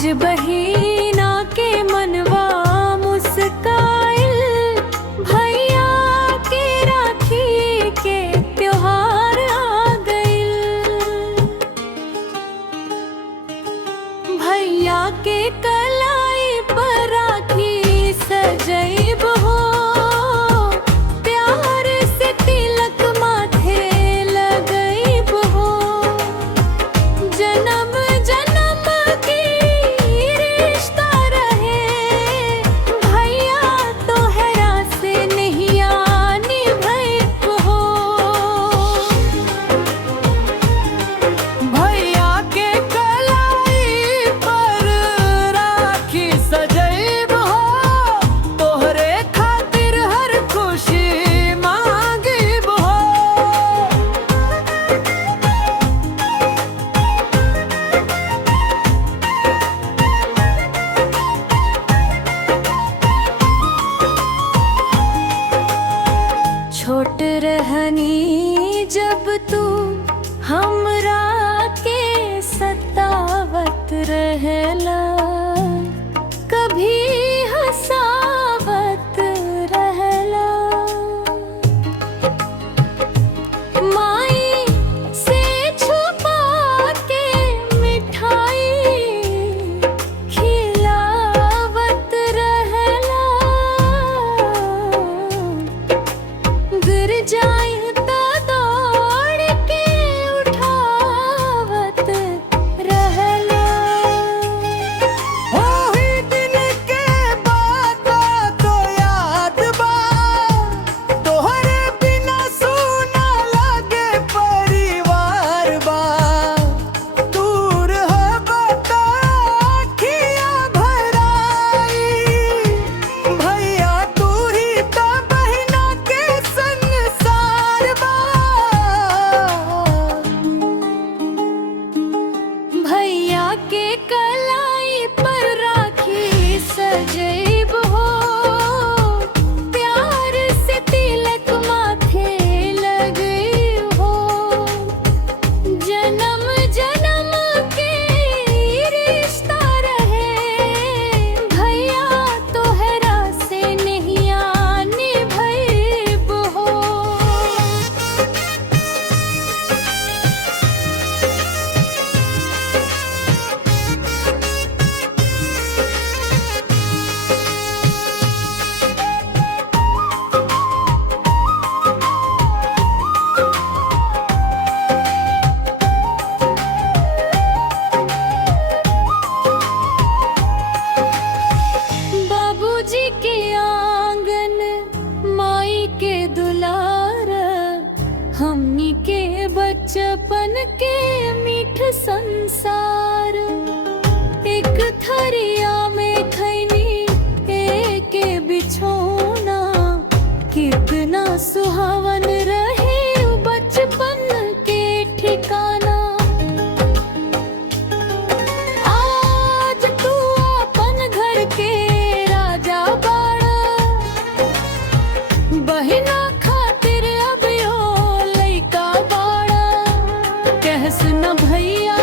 आज बहिना के मनवा मुस्काइल, भैया के राखी के त्योहार आ गइल। भैया के कलाई पर राखी सजैब हो, प्यार से तिलक माथे लगैब हो। जन्म जन्म की रिश्ता रहे, भैया तोहरा से नहिया निभैब हो। भैया के कलाई पर राखी सजैब हो, तोहरे खातिर हर खुशी मांगीब हो। छोट रहनी जब तू हमरा के सतावत रहला, कभी हंसावत रहला। माई से छुपा के मिठाई खिलावत रहला। गिर जाए तो दौड़ के उठावत रहला। ओही दिन के बात तो याद बा, तोहरे बिना सूना लागे परिवार बा। दूर है बता अखियाँ भराई, भैया तू ही तो बहिना के संसार बा। भैया के कलाई पर राखी सजैब हो, प्यार से तिलक माथे लगैब हो। जन्म जन्म के रिश्ता रहे, भैया तोहरा से नहिया निभैब हो। बाबूजी के आंगन माई के दुलार, हमनी के बचपन के मीठ संसार। एक थरिया में खैनी एक बिछोना, कितना सुहावन रहे बचपन के ठिकाना। आज तू अपन घर के राजा बाड़ा, बहिना खातिर अब यो लइका बाड़ा। कहस न भैया